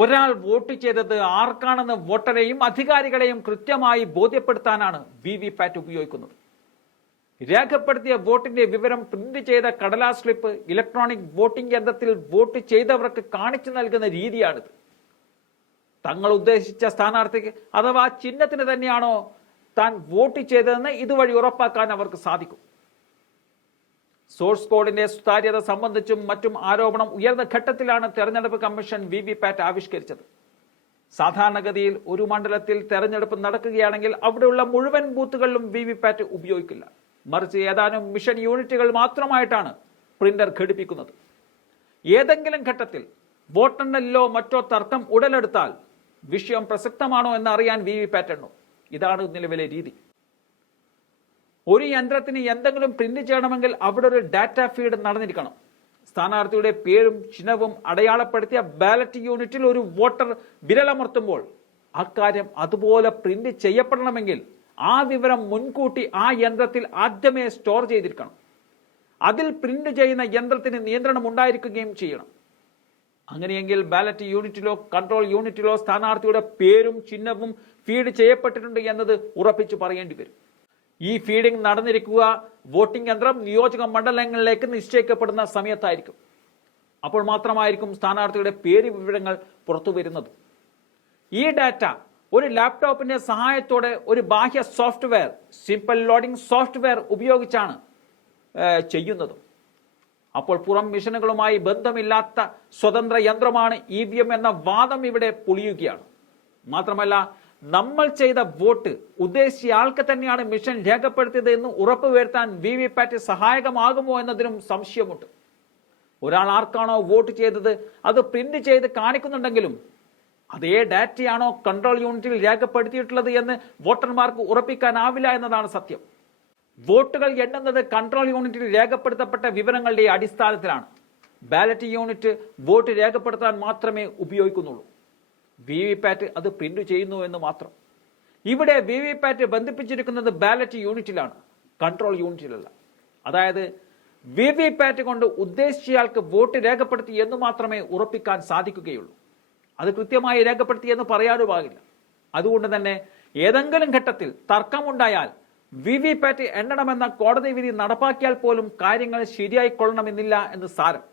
ഒരാൾ വോട്ട് ചെയ്തത് ആർക്കാണെന്ന് വോട്ടറെയും അധികാരികളെയും കൃത്യമായി ബോധ്യപ്പെടുത്താനാണ് വി വി പാറ്റ് ഉപയോഗിക്കുന്നത്. രേഖപ്പെടുത്തിയ വോട്ടിന്റെ വിവരം പ്രിന്റ് ചെയ്ത കടലാസ് സ്ലിപ്പ് ഇലക്ട്രോണിക് വോട്ടിംഗ് യന്ത്രത്തിൽ വോട്ട് ചെയ്തവർക്ക് കാണിച്ചു നൽകുന്ന രീതിയാണിത്. തങ്ങൾ ഉദ്ദേശിച്ച സ്ഥാനാർത്ഥിക്ക് അഥവാ ചിഹ്നത്തിന് തന്നെയാണോ താൻ വോട്ട് ചെയ്തതെന്ന് ഇതുവഴി ഉറപ്പാക്കാൻ അവർക്ക് സാധിക്കും. സോഴ്സ് കോഡിന്റെ സുതാര്യത സംബന്ധിച്ചും മറ്റും ആരോപണം ഉയർന്ന ഘട്ടത്തിലാണ് തെരഞ്ഞെടുപ്പ് കമ്മീഷൻ വി വി പാറ്റ് ആവിഷ്കരിച്ചത്. സാധാരണഗതിയിൽ ഒരു മണ്ഡലത്തിൽ തെരഞ്ഞെടുപ്പ് നടക്കുകയാണെങ്കിൽ അവിടെയുള്ള മുഴുവൻ ബൂത്തുകളിലും വി വി പാറ്റ് ഉപയോഗിക്കില്ല. മറിച്ച് ഏതാനും മിഷൻ യൂണിറ്റുകൾ മാത്രമായിട്ടാണ് പ്രിന്റർ ഘടിപ്പിക്കുന്നത്. ഏതെങ്കിലും ഘട്ടത്തിൽ വോട്ടെണ്ണലിലോ മറ്റോ തർക്കം ഉടലെടുത്താൽ വിഷയം പ്രസക്തമാണോ എന്ന് അറിയാൻ വി വി പാറ്റ് എണ്ണു. ഇതാണ് നിലവിലെ രീതി. ഒരു യന്ത്രത്തിന് എന്തെങ്കിലും പ്രിന്റ് ചെയ്യണമെങ്കിൽ അവിടെ ഒരു ഡാറ്റ ഫീഡ് നടന്നിരിക്കണം. സ്ഥാനാർത്ഥിയുടെ പേരും ചിഹ്നവും അടയാളപ്പെടുത്തിയ ബാലറ്റ് യൂണിറ്റിൽ ഒരു വോട്ടർ വിരലമർത്തുമ്പോൾ അക്കാര്യം അതുപോലെ പ്രിന്റ് ചെയ്യപ്പെടണമെങ്കിൽ ആ വിവരം മുൻകൂട്ടി ആ യന്ത്രത്തിൽ ആദ്യമേ സ്റ്റോർ ചെയ്തിരിക്കണം. അതിൽ പ്രിന്റ് ചെയ്യുന്ന യന്ത്രത്തിന് നിയന്ത്രണം ഉണ്ടായിരിക്കുകയും ചെയ്യണം. അങ്ങനെയെങ്കിൽ ബാലറ്റ് യൂണിറ്റിലോ കൺട്രോൾ യൂണിറ്റിലോ സ്ഥാനാർത്ഥിയുടെ പേരും ചിഹ്നവും ഫീഡ് ചെയ്യപ്പെട്ടിട്ടുണ്ട് എന്നത് ഉറപ്പിച്ചു പറയേണ്ടി വരും. ഈ ഫീഡിംഗ് നടന്നിരിക്കുക വോട്ടിംഗ് യന്ത്രം നിയോജക മണ്ഡലങ്ങളിലേക്ക് നിശ്ചയിക്കപ്പെടുന്ന സമയത്തായിരിക്കും. അപ്പോൾ മാത്രമായിരിക്കും സ്ഥാനാർത്ഥിയുടെ പേര് വിവരങ്ങൾ പുറത്തു വരുന്നത്. ഈ ഡാറ്റ ഒരു ലാപ്ടോപ്പിന്റെ സഹായത്തോടെ ഒരു ബാഹ്യ സോഫ്റ്റ്വെയർ സിമ്പിൾ ലോഡിംഗ് സോഫ്റ്റ്വെയർ ഉപയോഗിച്ചാണ് ചെയ്യുന്നത്. അപ്പോൾ പുറം മിഷനുകളുമായി ബന്ധമില്ലാത്ത സ്വതന്ത്ര യന്ത്രമാണ് ഇ എന്ന വാദം ഇവിടെ പൊളിയുകയാണ്. മാത്രമല്ല നമ്മൾ ചെയ്ത വോട്ട് ഉദ്ദേശിച്ച ആൾക്ക് തന്നെയാണ് മിഷൻ രേഖപ്പെടുത്തിയത് എന്ന് ഉറപ്പുവരുത്താൻ വി വി പാറ്റ് സഹായകമാകുമോ എന്നതിനും സംശയമുണ്ട്. ഒരാൾ ആർക്കാണോ വോട്ട് ചെയ്തത് അത് പ്രിന്റ് ചെയ്ത് കാണിക്കുന്നുണ്ടെങ്കിലും അതേ ഡാറ്റയാണോ കൺട്രോൾ യൂണിറ്റിൽ രേഖപ്പെടുത്തിയിട്ടുള്ളത് എന്ന് വോട്ടർമാർക്ക് ഉറപ്പിക്കാനാവില്ല എന്നതാണ് സത്യം. വോട്ടുകൾ എണ്ണുന്നത് കൺട്രോൾ യൂണിറ്റിൽ രേഖപ്പെടുത്തപ്പെട്ട വിവരങ്ങളുടെ അടിസ്ഥാനത്തിലാണ്. ബാലറ്റ് യൂണിറ്റ് വോട്ട് രേഖപ്പെടുത്താൻ മാത്രമേ ഉപയോഗിക്കുന്നുള്ളൂ. വി വി പാറ്റ് അത് പ്രിന്റ് ചെയ്യുന്നു എന്ന് മാത്രം. ഇവിടെ വി വി പാറ്റ് ബന്ധിപ്പിച്ചിരിക്കുന്നത് ബാലറ്റ് യൂണിറ്റിലാണ് കൺട്രോൾ യൂണിറ്റിലല്ല അതായത് വി വി പാറ്റ് കൊണ്ട് ഉദ്ദേശിച്ചയാൾക്ക് വോട്ട് രേഖപ്പെടുത്തി എന്ന് മാത്രമേ ഉറപ്പിക്കാൻ സാധിക്കുകയുള്ളൂ. അത് കൃത്യമായി രേഖപ്പെടുത്തി എന്ന് പറയാനുമാകില്ല. അതുകൊണ്ട് തന്നെ ഏതെങ്കിലും ഘട്ടത്തിൽ തർക്കമുണ്ടായാൽ വി വി പാറ്റ് എണ്ണണമെന്ന കോടതി വിധി നടപ്പാക്കിയാൽ പോലും കാര്യങ്ങൾ ശരിയായിക്കൊള്ളണമെന്നില്ല എന്ന് സാരം.